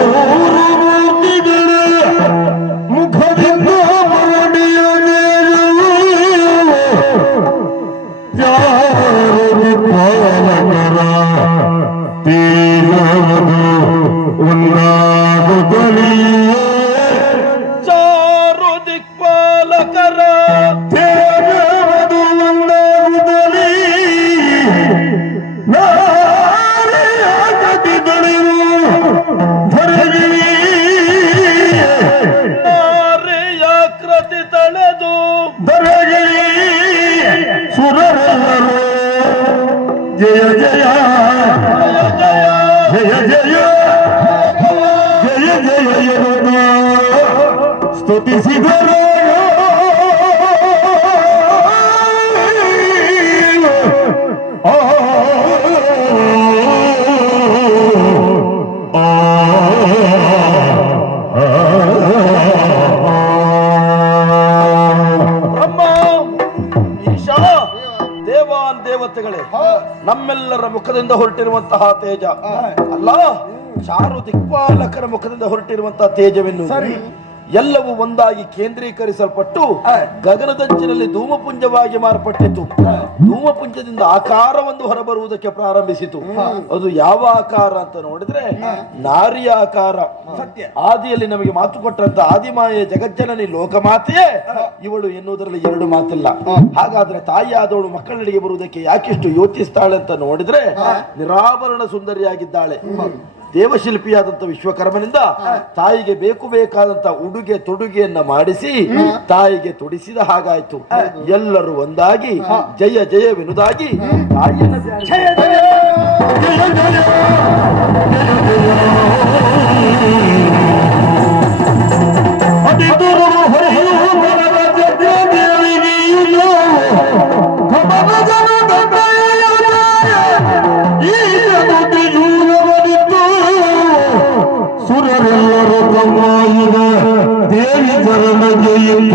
Oh Oh! ದೇವಾನ್ ದೇವತೆಗಳೇ ನಮ್ಮೆಲ್ಲರ ಮುಖದಿಂದ ಹೊರಟಿರುವಂತಹ ತೇಜ. ಅಲ್ಲ ಚಾರು ದಿಕ್ಪಾಲಕರ ಮುಖದಿಂದ ಹೊರಟಿರುವಂತಹ ತೇಜವೆನ್ನು ಎಲ್ಲವೂ ಒಂದಾಗಿ ಕೇಂದ್ರೀಕರಿಸಲ್ಪಟ್ಟು ಗಗನದಂಚಿನಲ್ಲಿ ಧೂಮಪುಂಜವಾಗಿ ಮಾರ್ಪಟ್ಟಿತು. ಧೂಮಪುಂಜದಿಂದ ಆಕಾರವೊಂದು ಹೊರಬರುವುದಕ್ಕೆ ಪ್ರಾರಂಭಿಸಿತು. ಅದು ಯಾವ ಆಕಾರ ಅಂತ ನೋಡಿದ್ರೆ ನಾರಿಯ ಆಕಾರ. ಸತ್ಯ. ಆದಿಯಲ್ಲಿ ನಮಗೆ ಮಾತು ಕೊಟ್ಟಂತ ಆದಿಮಾಯೆ ಜಗಜ್ಜನನಿ ಲೋಕಮಾತೆಯೇ ಇವಳು ಎನ್ನುವುದರಲ್ಲಿ ಎರಡು ಮಾತಿಲ್ಲ. ಹಾಗಾದ್ರೆ ತಾಯಿಯಾದವಳು ಮಕ್ಕಳಿಗೆ ಬರುವುದಕ್ಕೆ ಯಾಕೆಷ್ಟು ಯೋಚಿಸ್ತಾಳೆ ಅಂತ ನೋಡಿದ್ರೆ ನಿರಾಭರಣ ಸುಂದರಿಯಾಗಿದ್ದಾಳೆ. ದೇವಶಿಲ್ಪಿಯಾದಂತ ವಿಶ್ವಕರ್ಮನಿಂದ ತಾಯಿಗೆ ಬೇಕು ಬೇಕಾದಂತ ಉಡುಗೆ ತೊಡುಗೆಯನ್ನ ಮಾಡಿಸಿ ತಾಯಿಗೆ ತೊಡಿಸಿದ ಹಾಗಾಯ್ತು. ಎಲ್ಲರೂ ಒಂದಾಗಿ ಜಯ ಜಯ ವಿನುದಾಗಿ ತಾಯಿಯನ್ನ Allah'a devlet arama geyim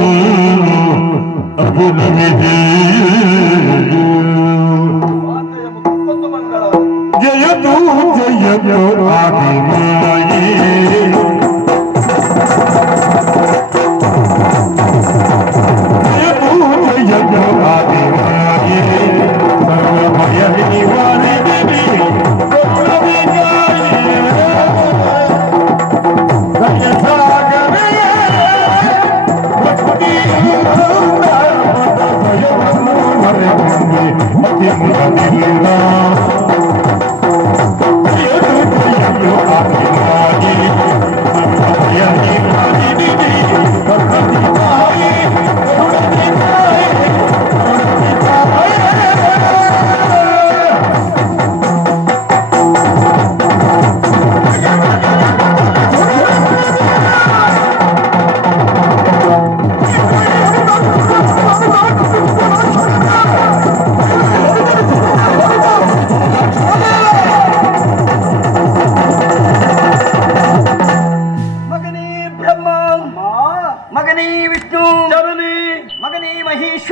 Abu Mehmet'im